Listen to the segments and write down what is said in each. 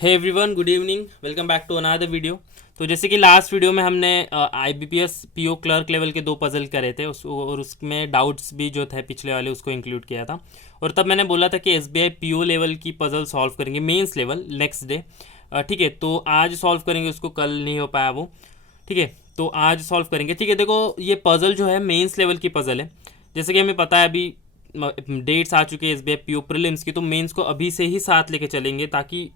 Hey everyone, good evening, welcome back to another video. तो जैसे कि लास्ट वीडियो में हमने IBPS PO क्लर्क लेवल के 2 पजल करे थे और उसमें डाउट्स भी जो थे पिछले वाले उसको इंक्लूड किया था। और तब मैंने बोला था कि SBI PO लेवल की पजल सॉल्व करेंगे मेंस लेवल नेक्स्ट डे। ठीक है, तो आज सॉल्व करेंगे उसको, कल नहीं हो पाया वो। ठीक है, तो आज सॉल्व करेंगे। ठीक है, देखो ये पजल जो है मेंस लेवल की पजल है। जैसे कि हमें पता है अभी डेट्स आ चुके हैं SBI PO प्रीलिम्स की, तो मेंस को अभी से ही साथ लेके चलेंगे ताकि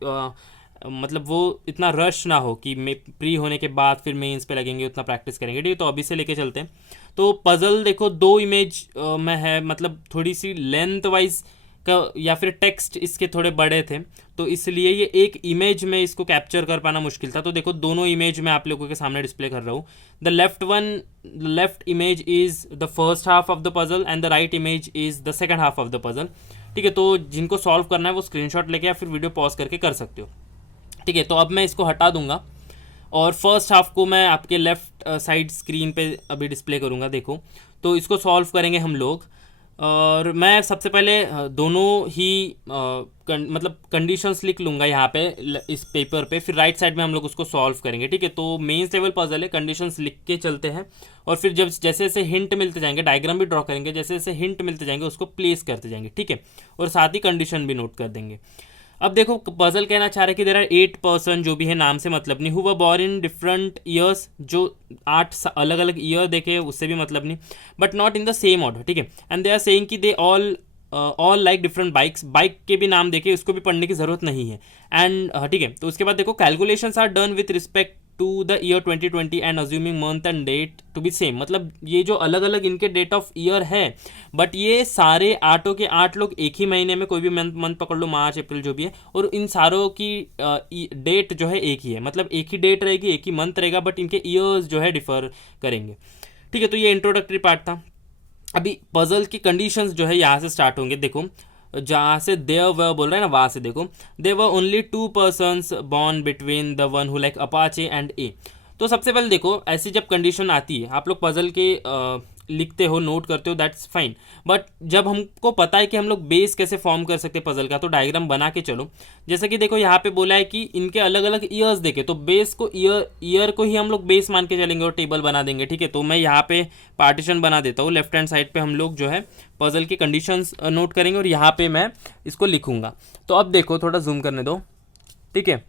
मतलब वो इतना रश ना हो कि मे प्री होने के बाद फिर मेंस पे लगेंगे, उतना प्रैक्टिस करेंगे। ठीक है, तो अभी से लेके चलते हैं। तो पजल देखो 2 इमेज में है, मतलब थोड़ी सी लेंथ वाइज का या फिर टेक्स्ट इसके थोड़े बड़े थे, तो इसलिए ये एक इमेज में इसको कैप्चर कर पाना मुश्किल था। तो देखो दोनों इमेज मैं आप लोगों के सामने डिस्प्ले कर रहा हूँ। Left image is the first half of the puzzle and the right image is the second half of the puzzle. ठीक है, तो जिनको सॉल्व करना है वो स्क्रीनशॉट लेके या फिर वीडियो पॉज करके कर सकते हो। ठीक है, तो अब मैं इसको हटा दूंगा और फर्स्ट हाफ को मैं आपके लेफ्ट साइड स्क्रीन पे अभी डिस्प्ले करूंगा। देखो, तो इसको सॉल्व करेंगे हम लोग। और मैं सबसे पहले दोनों ही मतलब कंडीशंस लिख लूँगा यहाँ पे इस पेपर पे, फिर राइट साइड में हम लोग उसको सॉल्व करेंगे। ठीक है, तो मेंस लेवल पजल है, कंडीशंस लिख के चलते हैं और फिर जब जैसे जैसे हिंट मिलते जाएंगे, डायग्राम भी ड्रॉ करेंगे, जैसे जैसे हिंट मिलते जाएंगे उसको प्लेस करते जाएंगे। ठीक है, और साथ ही कंडीशन भी नोट कर देंगे। अब देखो पजल कहना चाह रहे हैं कि देर आर 8 पर्सन, जो भी है नाम से मतलब नहीं, who were born in different years, जो 8 अलग अलग ईयर देखे उससे भी मतलब नहीं, but not in the same order. ठीक है, एंड दे आर सेइंग कि they all like different bikes, bike के भी नाम देखे, उसको भी पढ़ने की जरूरत नहीं है। एंड ठीक है, तो उसके बाद देखो calculations are done with respect to the year 2020 and assuming month and date to be same. मतलब ये जो अलग अलग इनके डेट ऑफ ईयर है, बट ये सारे आठों के 8 लोग एक ही महीने में, कोई भी मंथ पकड़ लो, मार्च अप्रैल जो भी है, और इन सारों की डेट जो है एक ही है, मतलब एक ही डेट रहेगी, एक ही मंथ रहेगा, बट इनके ईयर्स जो है डिफर करेंगे। ठीक है, तो ये इंट्रोडक्टरी पार्ट था। अभी पजल की कंडीशंस जो है यहाँ से स्टार्ट होंगे। देखो जहाँ से देव व बोल रहे हैं ना, वहाँ से देखो, there were only 2 persons born between the one who like Apache and A. तो सबसे पहले देखो ऐसी जब कंडीशन आती है, आप लोग पजल के लिखते हो, नोट करते हो, दैट्स फाइन, बट जब हमको पता है कि हम लोग बेस कैसे फॉर्म कर सकते हैं पजल का, तो डायग्राम बना के चलो। जैसे कि देखो यहाँ पे बोला है कि इनके अलग अलग ईयर्स देखे, तो बेस को ईयर को ही हम लोग बेस मान के चलेंगे और टेबल बना देंगे। ठीक है, तो मैं यहाँ पे पार्टीशन बना देता हूँ। लेफ्ट हैंड साइड पे हम लोग जो है पजल की कंडीशंस नोट करेंगे और यहाँ पे मैं इसको लिखूंगा। तो अब देखो थोड़ा जूम करने दो। ठीक है,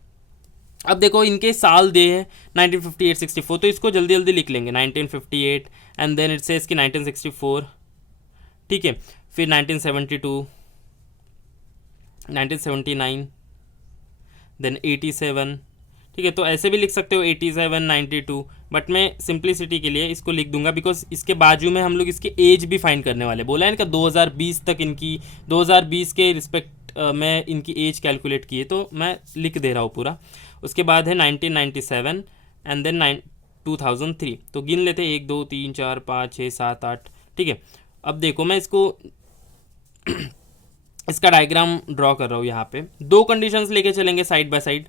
अब देखो इनके साल दे है 1958 64, तो इसको जल्दी जल्दी लिख लेंगे 1958 एंड देन इट सेज कि 1964। ठीक है, फिर 1972, 1979, देन 87। ठीक है, तो ऐसे भी लिख सकते हो 87, 92, बट मैं सिंप्लिसिटी के लिए इसको लिख दूंगा बिकॉज इसके बाजू में हम लोग इसकी एज भी फाइंड करने वाले। बोला है इनका 2020 तक, इनकी 2020 के रिस्पेक्ट में इनकी एज कैलकुलेट की है, तो मैं लिख दे रहा हूँ पूरा। उसके बाद है 1997 एंड देन 2003। तो गिन लेते हैं 1 2 3 4 5 6 7 8। ठीक है, अब देखो मैं इसको इसका डायग्राम ड्रॉ कर रहा हूँ। यहाँ पे 2 कंडीशंस लेके चलेंगे साइड बाय साइड।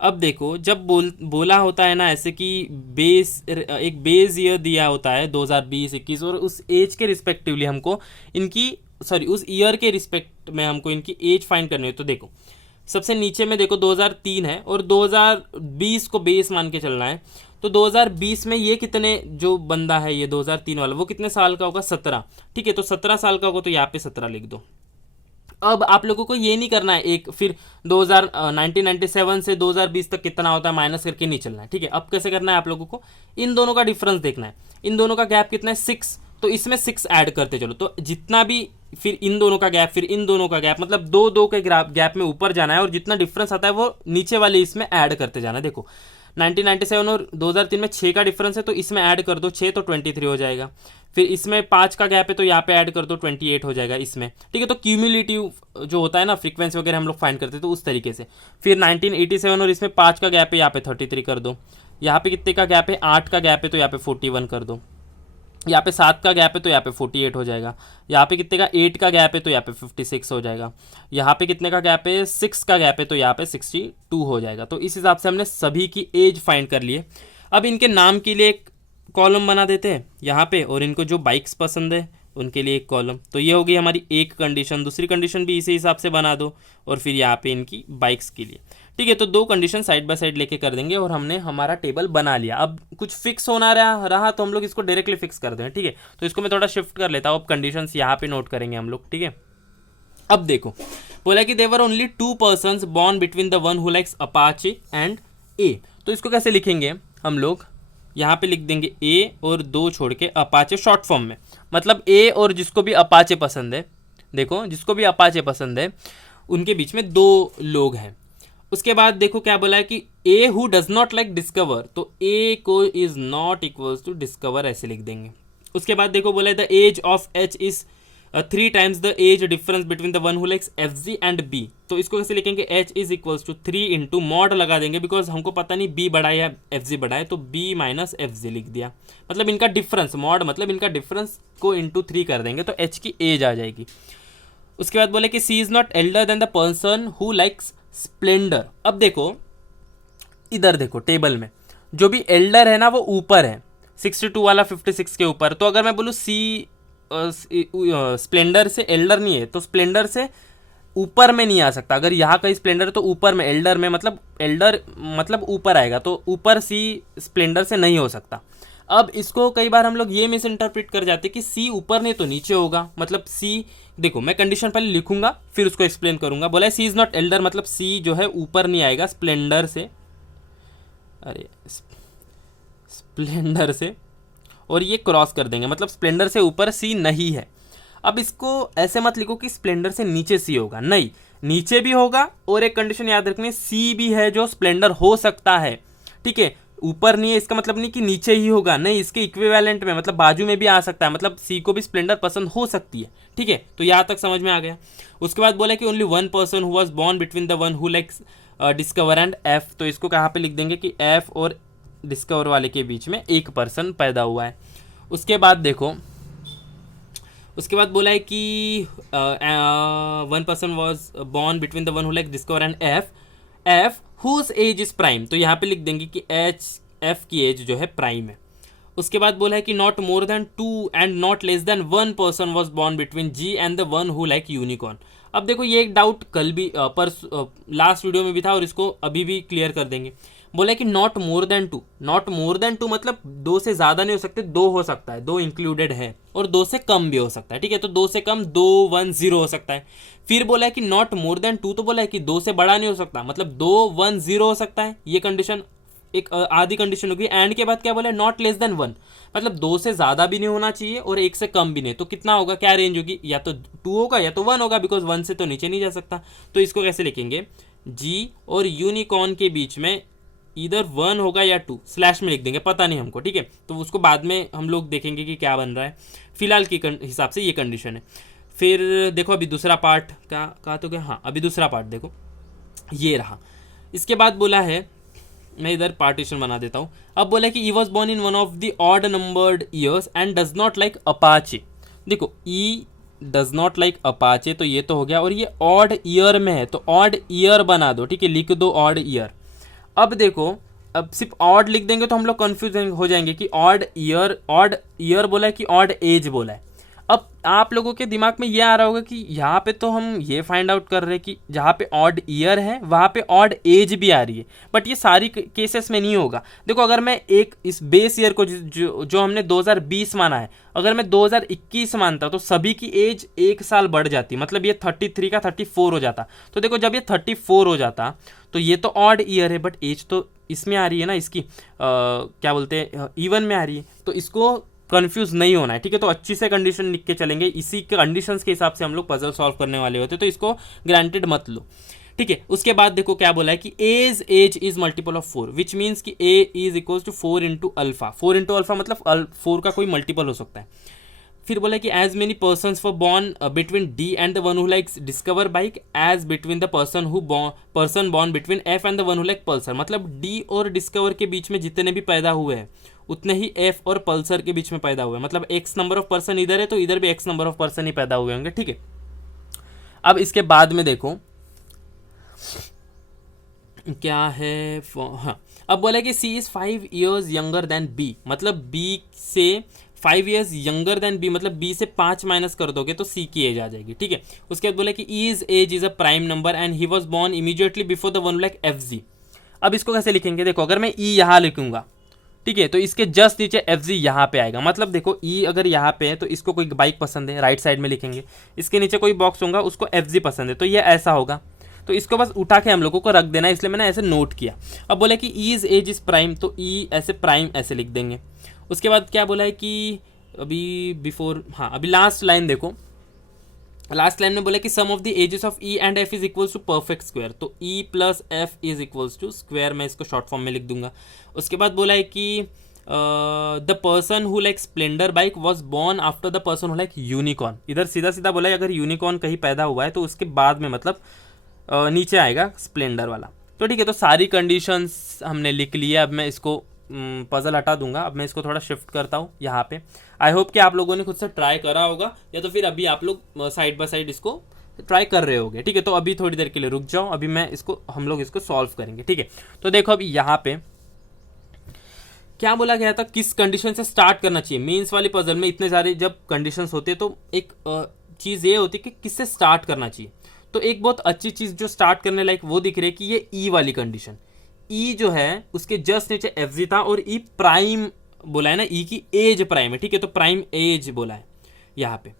अब देखो जब बोला होता है ना ऐसे कि एक बेस ईयर दिया होता है 2020 21, और उस एज के रिस्पेक्टिवली हमको उस ईयर के रिस्पेक्ट में हमको इनकी एज फाइंड करनी है। तो देखो सबसे नीचे में देखो 2003 है और 2020 को बेस मान के चलना है। तो 2020 में ये कितने, जो बंदा है ये 2003 वाला, वो कितने साल का होगा? 17। ठीक है, तो 17 साल का होगा, तो यहाँ पे 17 लिख दो। अब आप लोगों को ये नहीं करना है एक फिर 1997 से 2020 तक कितना होता है माइनस करके नहीं चलना है। ठीक है, अब कैसे करना है आप लोगों को, इन दोनों का डिफरेंस देखना है। इन दोनों का गैप कितना है? 6, तो इसमें 6 ऐड करते चलो। तो जितना भी फिर इन दोनों का गैप, फिर इन दोनों का गैप, मतलब 2 के गैप में ऊपर जाना है और जितना डिफरेंस आता है वो नीचे वाले इसमें ऐड करते जाना है। देखो 1997 और 2003 में 6 का डिफरेंस है, तो इसमें ऐड कर दो 6, तो 23 हो जाएगा। फिर इसमें 5 का गैप है, तो यहाँ पे ऐड कर दो 28 हो जाएगा इसमें। ठीक है, तो क्यूमुलेटिव जो होता है ना, फ्रीक्वेंसी वगैरह हम लोग फाइंड करते हैं, तो उस तरीके से। फिर 1987 और इसमें 5 का गैप है, यहाँ पे 33 कर दो। यहाँ पे कितने का गैप है? 8 का गैप है, तो यहाँ पे 41 कर दो। यहाँ पे 7 का गैप है, तो यहाँ पे 48 हो जाएगा। यहाँ पे कितने का 8 का गैप है, तो यहाँ पे 56 हो जाएगा। यहाँ पे कितने का गैप है? 6 का गैप है, तो यहाँ पे 62 हो जाएगा। तो इस हिसाब से हमने सभी की एज फाइंड कर लिए। अब इनके नाम के लिए एक कॉलम बना देते हैं यहाँ पे, और इनको जो बाइक्स पसंद है उनके लिए एक कॉलम। तो ये हो गई हमारी एक कंडीशन। दूसरी कंडीशन भी इसी हिसाब से बना दो, और फिर यहाँ पे इनकी बाइक्स के लिए। ठीक है, तो दो कंडीशन साइड बाय साइड लेके कर देंगे और हमने हमारा टेबल बना लिया। अब कुछ फिक्स होना रहा तो हम लोग इसको डायरेक्टली फिक्स कर दें। ठीक है, तो इसको मैं थोड़ा शिफ्ट कर लेता हूँ। अब कंडीशंस यहाँ पे नोट करेंगे हम लोग। ठीक है, अब देखो बोला कि there were only 2 persons born between the one who likes Apache and A. तो इसको कैसे लिखेंगे हम लोग, यहाँ पे लिख देंगे ए और 2 छोड़ के अपाचे शॉर्ट फॉर्म में। मतलब ए और जिसको भी अपाचे पसंद है, देखो जिसको भी अपाचे पसंद है उनके बीच में 2 लोग हैं। उसके बाद देखो क्या बोला है कि A who does not like Discover, तो ए को is not equals to Discover ऐसे लिख देंगे। उसके बाद देखो बोला है the age of H is 3 times the age difference between the one who likes F G and B. तो इसको कैसे लिखेंगे, H is equals to 3 into mod लगा देंगे, बिकॉज हमको पता नहीं बी बड़ा है या एफ जी बड़ा है, तो बी माइनस एफ जी लिख दिया। मतलब इनका डिफरेंस, मॉड मतलब इनका डिफरेंस को इंटू 3 कर देंगे तो एच की एज आ जाएगी। उसके बाद बोले कि C is not elder than the person who likes Splendor. अब देखो इधर देखो टेबल में जो भी एल्डर है ना वो ऊपर है, 62 वाला 56 के ऊपर। तो अगर मैं बोलूँ सी स्प्लेंडर से एल्डर नहीं है तो स्प्लेंडर से ऊपर में नहीं आ सकता। अगर यहाँ का स्प्लेंडर तो ऊपर में, एल्डर में मतलब एल्डर मतलब ऊपर आएगा, तो ऊपर सी स्प्लेंडर से नहीं हो सकता। अब इसको कई बार हम लोग ये मिस इंटरप्रेट कर जाते कि सी ऊपर नहीं तो नीचे होगा। मतलब सी, देखो मैं कंडीशन पहले लिखूंगा फिर उसको एक्सप्लेन करूंगा। बोला है सी इज नॉट एल्डर, मतलब सी जो है ऊपर नहीं आएगा स्प्लेंडर से, अरे स्प्लेंडर से, और ये क्रॉस कर देंगे, मतलब स्प्लेंडर से ऊपर सी नहीं है। अब इसको ऐसे मत लिखो कि स्प्लेंडर से नीचे सी होगा, नहीं, नीचे भी होगा और एक कंडीशन याद रखनी, सी भी है जो स्प्लेंडर हो सकता है। ठीक है, ऊपर नहीं है इसका मतलब नहीं कि नीचे ही होगा, नहीं, इसके इक्विवेलेंट में मतलब बाजू में भी आ सकता है, मतलब सी को भी स्प्लेंडर पसंद हो सकती है। ठीक है, तो यहाँ तक समझ में आ गया। उसके बाद बोला कि only 1 person who was born between the one who likes discover and F. तो इसको कहाँ पे लिख देंगे कि एफ और डिस्कवर वाले के बीच में एक पर्सन पैदा हुआ है। उसके बाद देखो, उसके बाद बोला है कि 1 person was born between the one who like Discover and F whose age is prime. तो यहाँ पे लिख देंगे कि एफ की एज जो है प्राइम है। उसके बाद बोला है कि not more than 2 and not less than 1 person was born between ji and the one who like unicorn. अब देखो ये एक डाउट कल भी लास्ट वीडियो में भी था और इसको अभी भी क्लियर कर देंगे। बोला कि not more than 2, not more than 2 मतलब 2 से ज़्यादा नहीं हो सकते, 2 हो सकता है, 2 इंक्लूडेड है, और 2 से कम भी हो सकता है। ठीक है, तो 2 से कम 2 1 0 हो सकता है। फिर बोला है कि नॉट मोर देन 2, तो बोला है कि 2 से बड़ा नहीं हो सकता, मतलब 2 1 0 हो सकता है। ये कंडीशन एक आधी कंडीशन होगी। एंड के बाद क्या बोला है, नॉट लेस देन 1, मतलब 2 से ज़्यादा भी नहीं होना चाहिए और 1 से कम भी नहीं। तो कितना होगा, क्या रेंज होगी, या तो 2 होगा या तो 1 होगा, बिकॉज 1 से तो नीचे नहीं जा सकता। तो इसको कैसे लिखेंगे, जी और यूनिकॉर्न के बीच में इधर 1 होगा या 2 स्लैश में लिख देंगे, पता नहीं हमको। ठीक है, तो उसको बाद में हम लोग देखेंगे कि क्या बन रहा है। फिलहाल के हिसाब से ये कंडीशन है। फिर देखो अभी दूसरा पार्ट कहा तो क्या, हाँ अभी दूसरा पार्ट देखो ये रहा। इसके बाद बोला है, मैं इधर पार्टीशन बना देता हूँ। अब बोला है कि E was born in one of the odd numbered years and does not like Apache. देखो E does not like Apache तो ये तो हो गया, और ये ऑड ईयर में है तो ऑड ईयर बना दो। ठीक है, लिख दो ऑड ईयर। अब देखो, अब सिर्फ ऑड लिख देंगे तो हम लोग कंफ्यूज हो जाएंगे कि ऑड ईयर बोला है कि ऑड एज बोला है। अब आप लोगों के दिमाग में ये आ रहा होगा कि यहाँ पे तो हम ये फाइंड आउट कर रहे हैं कि जहाँ पे ऑड ईयर है वहाँ पे ऑड एज भी आ रही है, बट ये सारी केसेस में नहीं होगा। देखो अगर मैं एक इस बेस ईयर को जो हमने 2020 माना है, अगर मैं 2021 मानता तो सभी की एज 1 साल बढ़ जाती, मतलब ये 33 का 34 हो जाता। तो देखो जब ये 34 हो जाता तो ये तो ऑड ईयर है, बट एज तो इसमें आ रही है ना, इसकी क्या बोलते हैं, इवन में आ रही है। तो इसको कंफ्यूज नहीं होना है। ठीक है, तो अच्छी से कंडीशन लिख के चलेंगे, इसी कंडीशंस के हिसाब से हम लोग पजल सॉल्व करने वाले होते, तो इसको ग्रांटेड मत लो। ठीक है, उसके बाद देखो क्या बोला है कि age is multiple of 4, which means कि A is equals to 4 into alpha. 4 into alpha मतलब 4 का कोई मल्टीपल हो सकता है। फिर बोला कि as many persons for born between D and the one who likes Discover bike as between the person born between F and the one who like Pulsar. मतलब डी और डिस्कवर के बीच में जितने भी पैदा हुए हैं उतने ही एफ और पल्सर के बीच में पैदा हुए हैं। मतलब एक्स नंबर ऑफ पर्सन इधर है तो इधर भी एक्स नंबर ऑफ पर्सन ही पैदा हुए होंगे। ठीक है, अब इसके बाद में देखो क्या है, हाँ अब बोला कि C is 5 years younger than B, मतलब बी से 5 ईयर्स यंगर देन बी, मतलब बी से 5 माइनस कर दोगे तो सी की एज आ जाएगी, ठीक है। उसके बाद बोला कि E's age is a prime number and he was born immediately before the one like F G. अब इसको कैसे लिखेंगे, देखो अगर मैं ई यहाँ लिखूंगा, ठीक है, तो इसके जस्ट नीचे एफ जी यहाँ पे आएगा, मतलब देखो ई अगर यहाँ पे है तो इसको कोई बाइक पसंद है, राइट साइड में लिखेंगे, इसके नीचे कोई बॉक्स होगा उसको एफ जी पसंद है, तो ये ऐसा होगा, तो इसको बस उठा के हम लोगों को रख देना है, इसलिए मैंने ऐसे नोट किया। अब बोला कि ईज एज इज प्राइम, तो ई ऐसे प्राइम ऐसे लिख देंगे। उसके बाद क्या बोला है कि अभी बिफोर, हाँ अभी लास्ट लाइन देखो, लास्ट लाइन में बोला कि sum of the ages of E and F is equals to perfect square, तो E plus F is equals to square, मैं इसको शॉर्ट फॉर्म में लिख दूंगा। उसके बाद बोला है कि the person who like Splendor bike was born after the person who like unicorn, इधर सीधा सीधा बोला है अगर यूनिकॉर्न कहीं पैदा हुआ है तो उसके बाद में मतलब नीचे आएगा स्प्लेंडर वाला। तो ठीक है, तो सारी कंडीशंस हमने लिख ली है। अब मैं इसको पजल हटा दूंगा, अब मैं इसको थोड़ा शिफ्ट करता हूँ यहाँ पे। आई होप कि आप लोगों ने खुद से ट्राई करा होगा, या तो फिर अभी आप लोग साइड बाय साइड इसको ट्राई कर रहे होगे, ठीक है। तो अभी थोड़ी देर के लिए रुक जाओ, अभी मैं इसको, हम लोग इसको सॉल्व करेंगे, ठीक है। तो देखो अभी यहाँ पे क्या बोला गया था, किस कंडीशन से स्टार्ट करना चाहिए। मेंस वाली पजल में इतने सारे जब कंडीशंस होते हैं तो एक चीज़ ये होती है कि किससे स्टार्ट करना चाहिए। तो एक बहुत अच्छी चीज़ जो स्टार्ट करने लायक वो दिख रही है कि ये ई वाली कंडीशन, ई जो है उसके जस्ट नीचे एफ जी था और ई प्राइम बोला है ना, ई की एज प्राइम है, ठीक है। तो प्राइम एज बोला है यहाँ पे,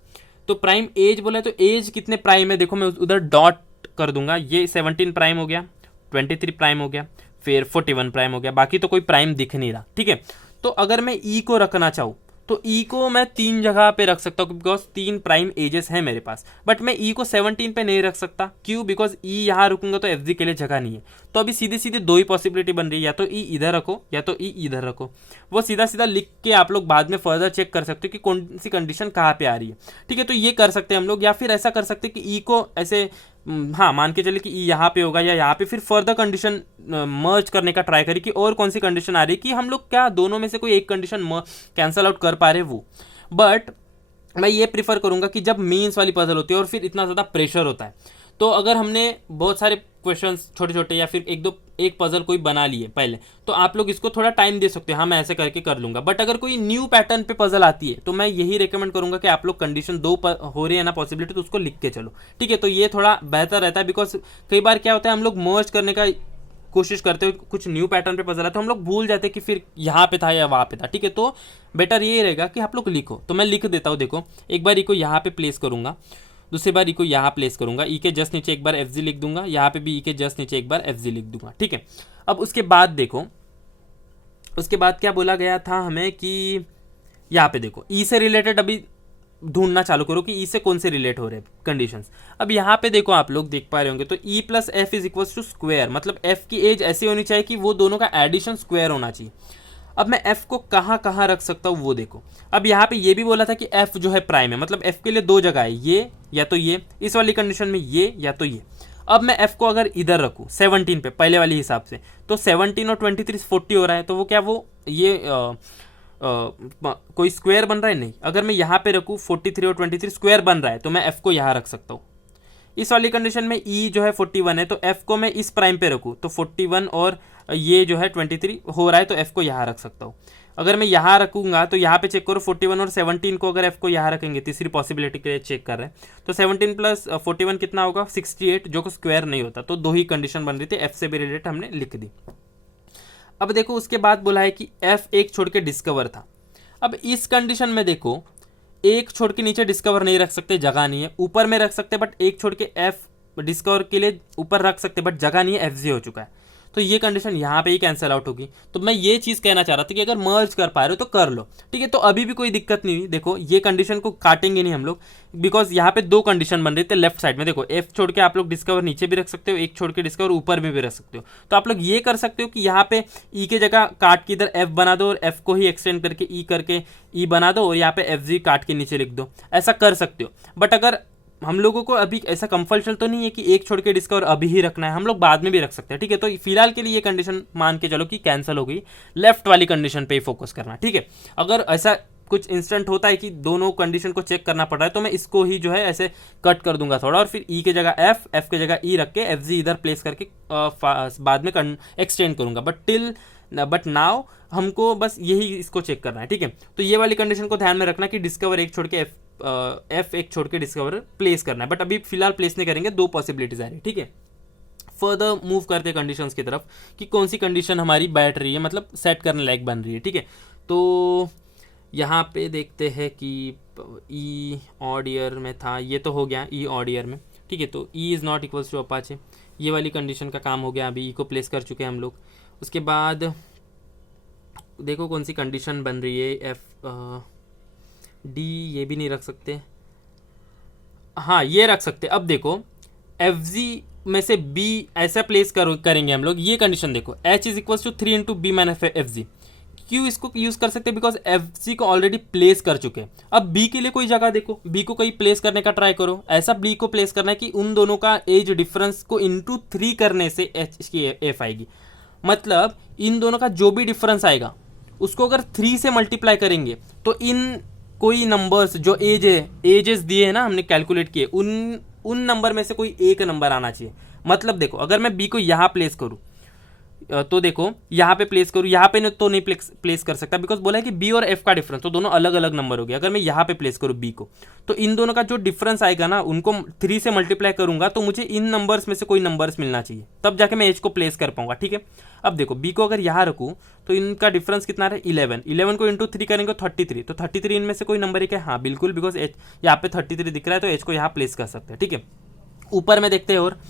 तो प्राइम एज बोला है, तो एज कितने प्राइम है देखो, मैं उधर डॉट कर दूंगा, ये 17 प्राइम हो गया, 23 प्राइम हो गया, फिर 41 प्राइम हो गया, बाकी तो कोई प्राइम दिख नहीं रहा, ठीक है। तो अगर मैं ई को रखना चाहूँ तो ई को मैं 3 जगह पे रख सकता हूँ, बिकॉज 3 प्राइम एजेस हैं मेरे पास, बट मैं ई को 17 पे नहीं रख सकता, क्यों, बिकॉज ई यहाँ रुकूंगा तो एफ जी के लिए जगह नहीं है। तो अभी सीधे सीधे दो ही पॉसिबिलिटी बन रही है, या तो ई इधर रखो या तो ई इधर रखो। वो सीधा सीधा लिख के आप लोग बाद में फर्दर चेक कर सकते हो कि कौन सी कंडीशन कहाँ पे आ रही है, ठीक है। तो ये कर सकते हैं हम लोग, या फिर ऐसा कर सकते हैं कि ई को ऐसे, हाँ मान के चले कि ई यहाँ पे होगा या यहाँ पे, फिर फर्दर कंडीशन मर्ज करने का ट्राई करें कि और कौन सी कंडीशन आ रही है, कि हम लोग क्या दोनों में से कोई एक कंडीशन कैंसल आउट कर पा रहे वो। बट मैं ये प्रीफर करूंगा कि जब मीन्स वाली पजल होती है और फिर इतना ज़्यादा प्रेशर होता है, तो अगर हमने बहुत सारे क्वेश्चंस छोटे छोटे या फिर एक पजल कोई बना लिए पहले, तो आप लोग इसको थोड़ा टाइम दे सकते हो, हाँ मैं ऐसे करके कर लूंगा। बट अगर कोई न्यू पैटर्न पे पजल आती है तो मैं यही रेकमेंड करूंगा कि आप लोग कंडीशन 2 हो रही है ना पॉसिबिलिटी, तो उसको लिख के चलो, ठीक है। तो ये थोड़ा बेहतर रहता है, बिकॉज कई बार क्या होता है हम लोग मर्ज करने का कोशिश करते हो, कुछ न्यू पैटर्न पे पजल है तो हम लोग भूल जाते हैं कि फिर यहाँ पे था या वहाँ पे था, ठीक है। तो बेटर ये रहेगा कि आप लोग लिखो, तो मैं लिख देता हूँ। देखो एक बार को यहाँ पे प्लेस करूंगा, दूसरी बार ई को यहाँ प्लेस करूंगा, ई के जस्ट नीचे एक बार एफ जी लिख दूंगा, यहाँ पे भी ई के जस्ट नीचे एक बार एफ जी लिख दूंगा, ठीक है। अब उसके बाद देखो, उसके बाद क्या बोला गया था हमें कि यहाँ पे देखो ई से रिलेटेड अभी ढूंढना चालू करो कि ई से कौन से रिलेट हो रहे हैं कंडीशंस। अब यहाँ पे देखो आप लोग देख पा रहे होंगे, तो E plus F is equals to square, मतलब एफ की एज ऐसी होनी चाहिए कि वो दोनों का एडिशन स्क्वायर होना चाहिए। अब मैं f को कहाँ कहाँ रख सकता हूँ वो देखो। अब यहाँ पे ये भी बोला था कि f जो है प्राइम है, मतलब f के लिए 2 जगह है, ये या तो ये, इस वाली कंडीशन में ये या तो ये। अब मैं f को अगर इधर रखूँ 17 पे पहले वाली हिसाब से, तो 17 और 23 40 हो रहा है, तो वो क्या वो ये कोई स्क्वायर बन रहा है, नहीं। अगर मैं यहाँ पे रखूँ 43 और 23 स्क्वायर बन रहा है, तो मैं f को यहाँ रख सकता हूँ। इस वाली कंडीशन में e जो है 41 है, तो f को मैं इस प्राइम पे रखूँ तो 41 और ये जो है 23 हो रहा है, तो f को यहाँ रख सकता हूँ। अगर मैं यहाँ रखूँगा तो यहाँ पे चेक करो 41 और 17 को अगर f को यहाँ रखेंगे, तीसरी पॉसिबिलिटी के लिए चेक कर रहे हैं, तो 17 प्लस 41 कितना होगा 68, जो कि स्क्वायर नहीं होता। तो 2 ही कंडीशन बन रही थी, f से भी रिलेटेड हमने लिख दी। अब देखो उसके बाद बोला है कि f एक छोड़ के डिस्कवर था। अब इस कंडीशन में देखो एक छोड़ के नीचे डिस्कवर नहीं रख सकते, जगह नहीं है, ऊपर में रख सकते बट एक छोड़ के एफ डिस्कवर के लिए ऊपर रख सकते बट जगह नहीं है, एफ जी हो चुका है, तो ये कंडीशन यहाँ पे ही कैंसिल आउट होगी। तो मैं ये चीज़ कहना चाह रहा था कि अगर मर्ज कर पा रहे हो तो कर लो, ठीक है। तो अभी भी कोई दिक्कत नहीं हुई, देखो ये कंडीशन को काटेंगे नहीं हम लोग, बिकॉज यहाँ पे 2 कंडीशन बन रही थे लेफ्ट साइड में। देखो एफ छोड़ के आप लोग डिस्कवर नीचे भी रख सकते हो, एक छोड़ के डिस्कवर ऊपर में भी रख सकते हो। तो आप लोग ये कर सकते हो कि यहाँ पे ई के जगह काट के इधर एफ बना दो और एफ को ही एक्सटेंड करके ई करके ई बना दो और यहाँ पे एफ जी काट के नीचे लिख दो, ऐसा कर सकते हो। बट अगर हम लोगों को अभी ऐसा कंपल्शन तो नहीं है कि एक छोड़ के डिस्कवर अभी ही रखना है, हम लोग बाद में भी रख सकते हैं, ठीक है। तो फिलहाल के लिए ये कंडीशन मान के चलो कि कैंसिल हो गई, लेफ्ट वाली कंडीशन पे ही फोकस करना, ठीक है। अगर ऐसा कुछ इंस्टेंट होता है कि दोनों कंडीशन को चेक करना पड़ रहा है, तो मैं इसको ही जो है ऐसे कट कर दूंगा थोड़ा, और फिर ई के जगह एफ, एफ के जगह ई रख के एफ जी इधर प्लेस करके बाद में एक्सटेंड करूंगा। बट टिल बट नाउ हमको बस यही इसको चेक करना है, ठीक है। तो ये वाली कंडीशन को ध्यान में रखना कि डिस्कवर एक छोड़ के एफ एक छोड़ के डिस्कवर प्लेस करना है, बट अभी फिलहाल प्लेस नहीं करेंगे, दो पॉसिबिलिटीज आ रही है, ठीक है। फर्दर मूव करते हैं कंडीशंस की तरफ कि कौन सी कंडीशन हमारी बैठ रही है, मतलब सेट करने लायक बन रही है, ठीक है। तो यहाँ पे देखते हैं कि ई ऑड ईयर में था, ये तो हो गया ई ऑड ईयर में, ठीक है। तो E is not equals to apache, ये वाली कंडीशन का काम हो गया, अभी ई को प्लेस कर चुके हैं हम लोग। उसके बाद देखो कौन सी कंडीशन बन रही है, एफ डी ये भी नहीं रख सकते, हाँ ये रख सकते। अब देखो एफ जी में से बी ऐसा प्लेस करेंगे हम लोग, ये कंडीशन देखो, H is equals to 3 into B minus F G. क्यों इसको यूज कर सकते हैं, बिकॉज एफ जी को ऑलरेडी प्लेस कर चुके हैं। अब बी के लिए कोई जगह देखो, बी को कहीं प्लेस करने का ट्राई करो, ऐसा बी को प्लेस करना है कि उन दोनों का एज डिफरेंस को इंटू 3 करने से एच की एफ आएगी। मतलब इन दोनों का जो भी डिफरेंस आएगा उसको अगर 3 से मल्टीप्लाई करेंगे तो इन कोई नंबर्स जो एजेस दिए हैं ना हमने कैलकुलेट किए, उन नंबर में से कोई एक नंबर आना चाहिए। मतलब देखो अगर मैं बी को यहाँ प्लेस करूँ तो देखो यहाँ पे प्लेस करूँ, यहाँ पे तो नहीं प्लेस कर सकता बिकॉज बोला है कि बी और एफ का डिफरेंस, तो दोनों अलग अलग नंबर हो गए। अगर मैं यहाँ पे प्लेस करूँ बी को, तो इन दोनों का जो डिफरेंस आएगा ना उनको 3 से मल्टीप्लाई करूंगा तो मुझे इन नंबर्स में से कोई नंबर्स मिलना चाहिए, तब जाके मैं एच को प्लेस कर पाऊंगा, ठीक है। अब देखो बी को अगर यहाँ रखूँ तो इनका डिफरेंस कितना है 11 को इंटू 3 करेंगे तो 33, तो 33 इनमें से कोई नंबर एक है, हाँ बिल्कुल, बिकॉज एच यहाँ पे 33 दिख रहा है तो एच को यहाँ प्लेस कर सकते हैं, ठीक है। ऊपर में देखते हैं और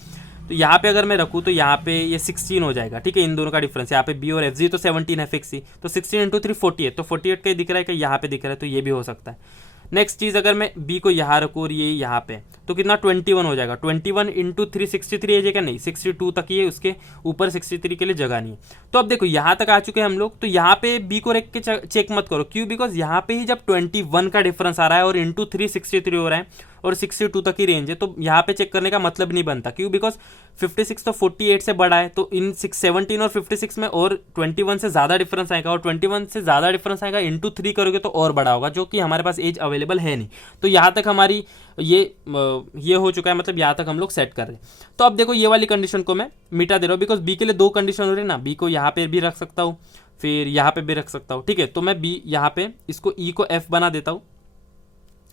तो यहाँ पे अगर मैं रखूँ तो यहाँ पे ये 16 हो जाएगा, ठीक है। इन दोनों का डिफरेंस यहाँ पे बी और एफ जी तो 17 है फिक्स ही, तो 16 इंटू 3 48, तो 48 का दिख रहा है कि यहाँ पे दिख रहा है, तो ये भी हो सकता है। नेक्स्ट चीज़ अगर मैं बी को यहाँ रखूँ और ये यहाँ पे, तो कितना 21 हो जाएगा। 21 इंटू 3 63 है क्या, नहीं 62 तक ही है, उसके ऊपर 63 के लिए जगह नहीं है। तो अब देखो यहाँ तक आ चुके हैं हम लोग, तो यहाँ पे बी को रख के चेक मत करो, क्यों, बिकॉज यहाँ पे ही जब 21 का डिफरेंस आ रहा है और इंटू 3 63 हो रहा है और 62 तक ही रेंज है, तो यहाँ पे चेक करने का मतलब नहीं बनता, क्यों, बिकॉज 56 तो 48 से बड़ा है, तो इन 17 और 56 में और 21 से ज़्यादा डिफरेंस आएगा, और 21 से ज़्यादा डिफरेंस आएगा इंटू 3 करोगे तो और बड़ा होगा, जो कि हमारे पास एज अवेलेबल है नहीं। तो यहाँ तक हमारी ये हो चुका है, मतलब यहाँ तक हम लोग सेट कर रहे हैं। तो अब देखो ये वाली कंडीशन को मैं मिटा दे रहा हूँ, बिकॉज बी के लिए दो कंडीशन हो रही है ना, बी को यहाँ पे भी रख सकता हूँ, फिर यहाँ पे भी रख सकता हूँ, ठीक है। तो मैं बी यहाँ पे इसको ई को एफ बना देता हूँ,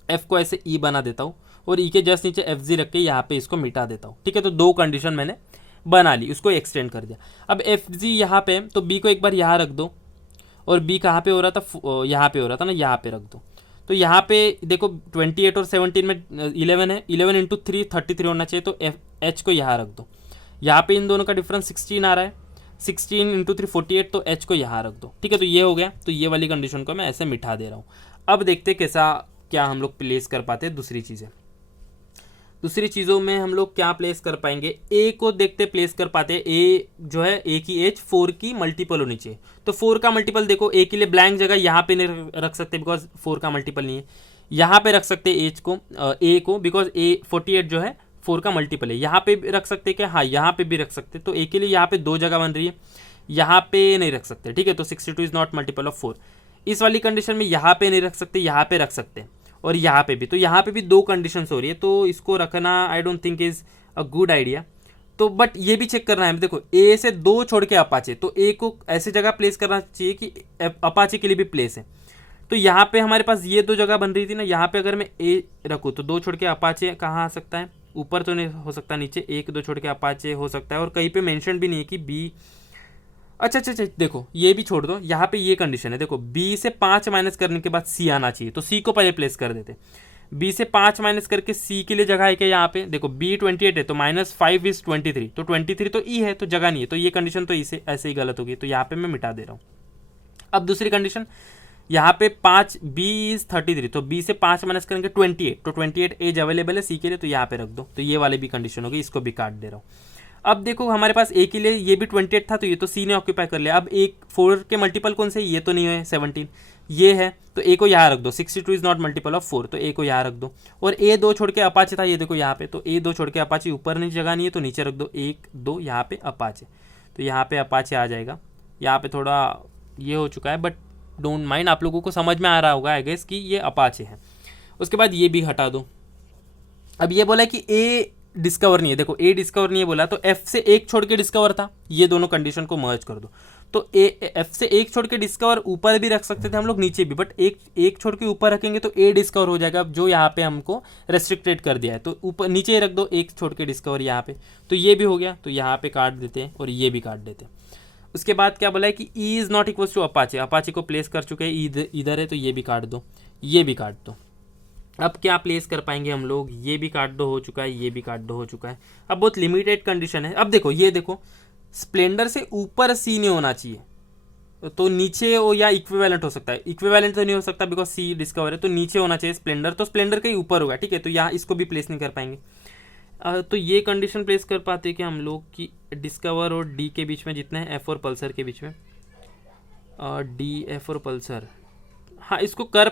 एफ को ऐसे ई बना देता हूँ, और ई के जस्ट नीचे एफ जी रख के यहाँ पे इसको मिटा देता हूँ, ठीक है। तो दो कंडीशन मैंने बना ली, उसको एक्सटेंड कर दिया। अब एफ जी यहाँ पे, तो बी को एक बार यहाँ रख दो, और बी कहाँ पे हो रहा था, यहाँ पे हो रहा था ना, यहाँ पे रख दो। तो यहाँ पे देखो 28 और 17 में 11 है, 11 इंटू 3 33 होना चाहिए, तो एच को यहाँ रख दो। यहाँ पे इन दोनों का डिफरेंस 16 आ रहा है, 16 इंटू 3 48, तो एच को यहाँ रख दो, ठीक है। तो ये हो गया, तो ये वाली कंडीशन को मैं ऐसे मिटा दे रहा हूँ। अब देखते कैसा क्या हम लोग प्लेस कर पाते हैं दूसरी चीज़ों में हम लोग क्या प्लेस कर पाएंगे। ए को देखते प्लेस कर पाते हैं, ए जो है ए की एज 4 की मल्टीपल होनी चाहिए, तो 4 का मल्टीपल देखो, ए के लिए ब्लैंक जगह यहाँ पे नहीं रख सकते बिकॉज 4 का मल्टीपल नहीं है, यहाँ पे रख सकते एज को ए को, बिकॉज ए 48 जो है 4 का मल्टीपल है। यहाँ पे भी रख सकते क्या, हाँ यहाँ पे भी रख सकते, तो ए के लिए यहाँ पे दो जगह बन रही है, यहाँ पे नहीं रख सकते, ठीक है। तो 62 इज नॉट मल्टीपल ऑफ 4। इस वाली कंडीशन में यहाँ पे नहीं रख सकते, यहाँ पे रख सकते हैं, और यहाँ पे भी, तो यहाँ पे भी दो कंडीशंस हो रही है, तो इसको रखना I don't think is a good idea. तो बट ये भी चेक करना है, देखो ए से दो छोड़ के अपाचे, तो ए को ऐसी जगह प्लेस करना चाहिए कि अपाचे के लिए भी प्लेस है। तो यहाँ पे हमारे पास ये दो जगह बन रही थी ना, यहाँ पे अगर मैं ए रखूँ तो दो छोड़ के अपाचे कहाँ आ सकता है, ऊपर तो नहीं हो सकता, नीचे एक दो छोड़ के अपाचे हो सकता है, और कहीं पे मेंशन भी नहीं है कि बी। अच्छा, देखो ये भी छोड़ दो, यहाँ पे ये कंडीशन है, देखो बी से 5 माइनस करने के बाद सी आना चाहिए, तो सी को पहले प्लेस कर देते। बी से 5 माइनस करके सी के लिए जगह है क्या, यहाँ पे देखो बी 28 है, तो -5 इज 23, तो 23 तो ई है, तो जगह नहीं है, तो ये कंडीशन तो इसे ऐसे ही गलत होगी, तो यहाँ पे मैं मिटा दे रहा हूँ। अब दूसरी कंडीशन, यहाँ पे 5 बी इज 33, तो बी से 5 माइनस करेंगे 28, तो 28 एज अवेलेबल है सी के लिए, तो यहाँ पे रख दो, तो ये वाली भी कंडीशन होगी, इसको भी काट दे रहा हूँ। अब देखो हमारे पास ए के लिए ये भी 28 था, तो ये तो सी ने ऑक्यूपाई कर लिया। अब एक 4 के मल्टीपल कौन से, ये तो नहीं है 17, ये है, तो ए को यहाँ रख दो। 62 इज नॉट मल्टीपल ऑफ 4, तो ए को यहाँ रख दो। और ए दो छोड़ के अपाचे था, ये देखो यहाँ पे, तो ए दो छोड़ के अपाचे ऊपर नहीं जगह नहीं है, तो नीचे रख दो 1 2, यहाँ पे अपाचे, तो यहाँ पे अपाचे आ जाएगा। यहाँ पे थोड़ा ये हो चुका है, बट डोंट माइंड, आप लोगों को समझ में आ रहा होगा आई गेस कि ये अपाचे है। उसके बाद ये भी हटा दो। अब ये बोला कि ए डिस्कवर नहीं है, देखो ए डिस्कवर नहीं है बोला, तो एफ से एक छोड़ के डिस्कवर था, ये दोनों कंडीशन को मर्ज कर दो। तो एफ से एक छोड़ के डिस्कवर ऊपर भी रख सकते थे हम लोग, नीचे भी, बट एक छोड़ के ऊपर रखेंगे तो ए डिस्कवर हो जाएगा, जो यहाँ पे हमको रेस्ट्रिक्टेड कर दिया है, तो ऊपर नीचे रख दो एक छोड़ के डिस्कवर यहाँ पे, तो ये भी हो गया, तो यहाँ पे काट देते हैं और ये भी काट देते हैं। उसके बाद क्या बोला है कि E is not equal to apache, apache को प्लेस कर चुके हैं, इधर है, तो ये भी काट दो, ये भी काट दो। अब क्या प्लेस कर पाएंगे हम लोग, ये भी काट दो हो चुका है, ये भी काट दो हो चुका है। अब बहुत लिमिटेड कंडीशन है। अब देखो, ये देखो, स्प्लेंडर से ऊपर सी नहीं होना चाहिए, तो नीचे हो या इक्विवेलेंट हो सकता है, इक्विवेलेंट तो नहीं हो सकता बिकॉज सी डिस्कवर है, तो नीचे होना चाहिए स्प्लेंडर, तो स्प्लेंडर के ऊपर होगा, ठीक है, तो यहाँ इसको भी प्लेस नहीं कर पाएंगे। तो ये कंडीशन प्लेस कर पाते हैं कि हम लोग कि डिस्कवर और डी के बीच में जितना है, एफ और पल्सर के बीच में, डी एफ और पल्सर, हाँ इसको कर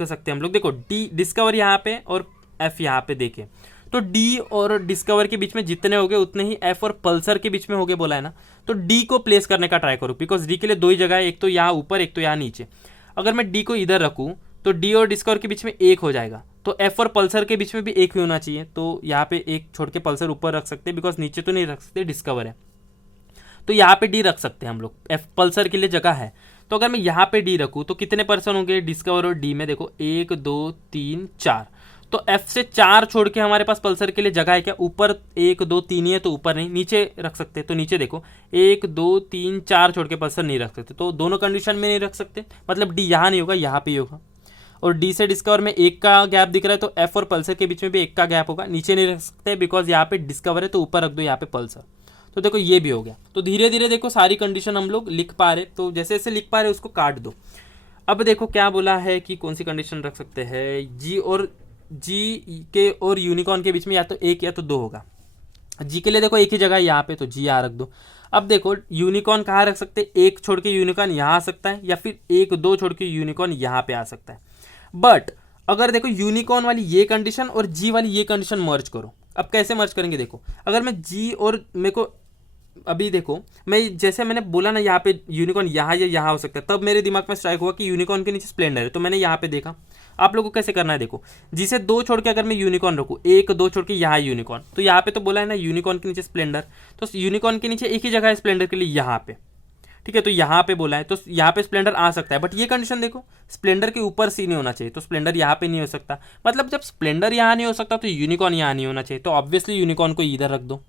सकते हैं हम लोग। देखो डी डिस्कवर यहाँ पे और एफ यहाँ पे देखें, तो डी और डिस्कवर के बीच में जितने हो गए उतने ही एफ और पल्सर के बीच में हो गए बोला है ना, तो डी को प्लेस करने का ट्राई करो, बिकॉज डी के लिए दो ही जगह है, एक तो यहाँ ऊपर एक तो यहाँ नीचे। अगर मैं डी को इधर रखूँ तो डी और डिस्कवर के बीच में एक हो जाएगा, तो एफ और पल्सर के बीच में भी एक ही होना चाहिए, तो यहाँ पे एक छोड़ के पल्सर ऊपर रख सकते हैं, बिकॉज नीचे तो नहीं रख सकते, डिस्कवर है, तो यहाँ पे डी रख सकते हैं हम लोग, एफ पल्सर के लिए जगह है। तो अगर मैं यहाँ पे डी रखूँ तो कितने पर्सन होंगे डिस्कवर और डी में, देखो 1 2 3 4, तो एफ से 4 छोड़ के हमारे पास पल्सर के लिए जगह है क्या, ऊपर 1 2 3 ही है, तो ऊपर नहीं, नीचे रख सकते, तो नीचे देखो 1 2 3 4 छोड़ के पल्सर नहीं रख सकते, तो दोनों कंडीशन में नहीं रख सकते, मतलब डी यहाँ नहीं होगा, यहाँ पे ही होगा। और डी से डिस्कवर में एक का गैप दिख रहा है, तो एफ और पल्सर के बीच में भी एक का गैप होगा, नीचे नहीं रख सकते बिकॉज यहाँ पे डिस्कवर है, तो ऊपर रख दो यहाँ पे पल्सर। तो देखो ये भी हो गया। तो धीरे धीरे देखो सारी कंडीशन हम लोग लिख पा रहे, तो जैसे जैसे लिख पा रहे उसको काट दो। अब देखो क्या बोला है कि कौन सी कंडीशन रख सकते हैं, जी के और यूनिकॉर्न के बीच में या तो एक या तो दो होगा। जी के लिए देखो एक ही जगह यहाँ पे, तो जी यहाँ रख दो। अब देखो यूनिकॉर्न कहाँ रख सकते हैं, एक छोड़ के यूनिकॉर्न यहाँ आ सकता है, या फिर 1 2 छोड़ के यूनिकॉर्न यहाँ पे आ सकता है। बट अगर देखो यूनिकॉर्न वाली ये कंडीशन और जी वाली ये कंडीशन मर्ज करो, अब कैसे मर्ज करेंगे, देखो अगर मैं जी और मेरे को अभी देखो, मैं जैसे मैंने बोला ना यहाँ पे यूनिकॉर्न यहाँ या यहाँ हो सकता है, तब मेरे दिमाग में स्ट्राइक हुआ कि यूनिकॉर्न के नीचे स्प्लेंडर है, तो मैंने यहाँ पे देखा। आप लोगों को कैसे करना है, देखो जिसे 2 छोड़ के अगर मैं यूनिकॉर्न रखूँ, 1 2 छोड़ के यहाँ यूनिकॉर्न, तो यहाँ पे तो बोला है ना यूनिकॉर्न के नीचे स्प्लेंडर, तो यूनिकॉर्न के नीचे एक ही जगह है स्प्लेंडर के लिए, यहाँ पे, ठीक है, तो यहाँ पे बोला है, तो यहाँ पे स्प्लेंडर आ सकता है, बट ये कंडीशन देखो स्प्लेंडर के ऊपर सी नहीं होना चाहिए, तो स्प्लेंडर यहाँ पे नहीं हो सकता, मतलब जब स्प्लेंडर यहाँ नहीं हो सकता तो यूनिकॉर्न यहाँ नहीं होना चाहिए, तो ऑब्वियसली यूनिकॉर्न को इधर रख दो।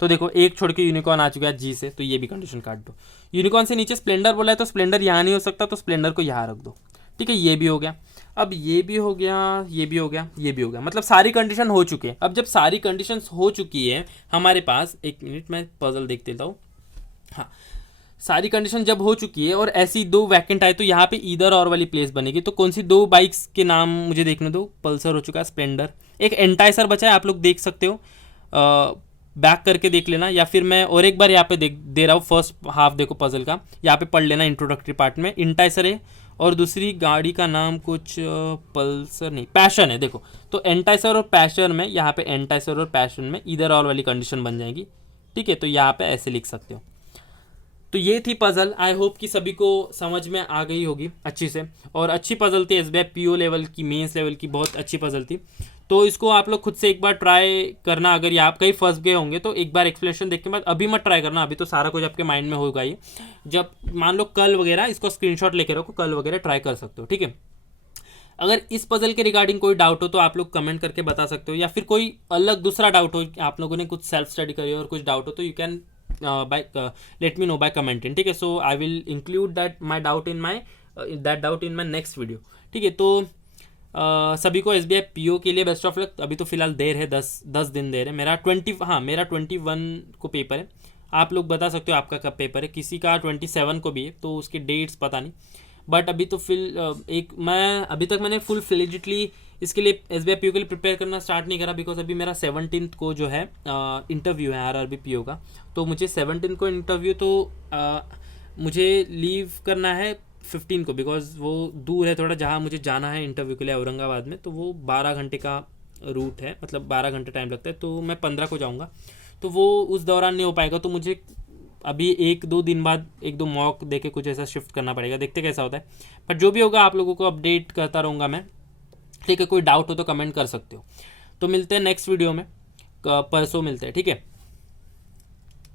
तो देखो एक छोड़ के यूनिकॉर्न आ चुका है जी से, तो ये भी कंडीशन काट दो। यूनिकॉर्न से नीचे स्प्लेंडर बोला है, तो स्प्लेंडर यहाँ नहीं हो सकता, तो स्प्लेंडर को यहाँ रख दो, ठीक है, ये भी हो गया। अब ये भी हो गया, ये भी हो गया, ये भी हो गया, मतलब सारी कंडीशन हो चुकी है। अब जब सारी कंडीशन हो चुकी है हमारे पास, एक मिनट मैं पजल देख देता हूँ, हाँ सारी कंडीशन जब हो चुकी है और ऐसी 2 वैकेंट आए, तो यहाँ पे इधर और वाली प्लेस बनेगी, तो कौन सी 2 बाइक्स के नाम मुझे देखने दो, पल्सर हो चुका है, स्प्लेंडर, एक एंटाइसर बचा है, आप लोग देख सकते हो, बैक करके देख लेना, या फिर मैं और एक बार यहाँ पे दे रहा हूँ, फर्स्ट हाफ देखो पजल का, यहाँ पे पढ़ लेना इंट्रोडक्टरी पार्ट में, एंटाइसर है और दूसरी गाड़ी का नाम कुछ पल्सर नहीं पैशन है, देखो तो एंटाइसर और पैशन में, यहाँ पे एंटाइसर और पैशन में इधर और वाली कंडीशन बन जाएगी, ठीक है, तो यहाँ पे ऐसे लिख सकते हो। तो ये थी पजल, आई होप कि सभी को समझ में आ गई होगी अच्छी से, और अच्छी पजल थी, एसबीआई पीओ लेवल की, मेंस लेवल की बहुत अच्छी पजल थी। तो इसको आप लोग खुद से एक बार ट्राई करना, अगर ये आप कहीं फंस गए होंगे तो एक बार एक्सप्लेनेशन देख के बाद, अभी मत ट्राई करना, अभी तो सारा कुछ आपके माइंड में होगा ही, जब मान लो कल वगैरह इसको स्क्रीनशॉट लेके रखो, कल वगैरह ट्राई कर सकते हो, ठीक है। अगर इस पजल के रिगार्डिंग कोई डाउट हो तो आप लोग कमेंट करके बता सकते हो, या फिर कोई अलग दूसरा डाउट हो, आप लोगों ने कुछ सेल्फ स्टडी करी और कुछ डाउट हो, तो you can let me know by commenting, ठीक है। So I will include that doubt in my next video, ठीक है। तो सभी को एसबीआई पीओ के लिए बेस्ट ऑफ लक। अभी तो फिलहाल देर है, 10 दिन देर है। मेरा 21 को पेपर है, आप लोग बता सकते हो आपका कब पेपर है, किसी का 27 को भी है, तो उसके डेट्स पता नहीं, बट अभी तो अभी तक मैंने फुल फ्लेजिटली इसके लिए एसबीआई पीओ के लिए प्रिपेयर करना स्टार्ट नहीं करा, बिकॉज अभी मेरा 17 को जो है इंटरव्यू है आरआरबी पीओ का, तो मुझे 17 को इंटरव्यू, तो मुझे लीव करना है 15 को, बिकॉज वो दूर है थोड़ा, जहाँ मुझे जाना है इंटरव्यू के लिए औरंगाबाद में, तो वो 12 घंटे का रूट है, मतलब 12 घंटे टाइम लगता है, तो मैं 15 को जाऊँगा, तो वो उस दौरान नहीं हो पाएगा, तो मुझे अभी 1-2 दिन बाद 1-2 मॉक दे के कुछ ऐसा शिफ्ट करना पड़ेगा, देखते कैसा होता है, बट जो भी होगा आप लोगों को अपडेट करता रहूँगा मैं, ठीक है। कोई डाउट हो तो कमेंट कर सकते हो। तो मिलते हैं नेक्स्ट वीडियो में, परसों मिलते हैं, ठीक है।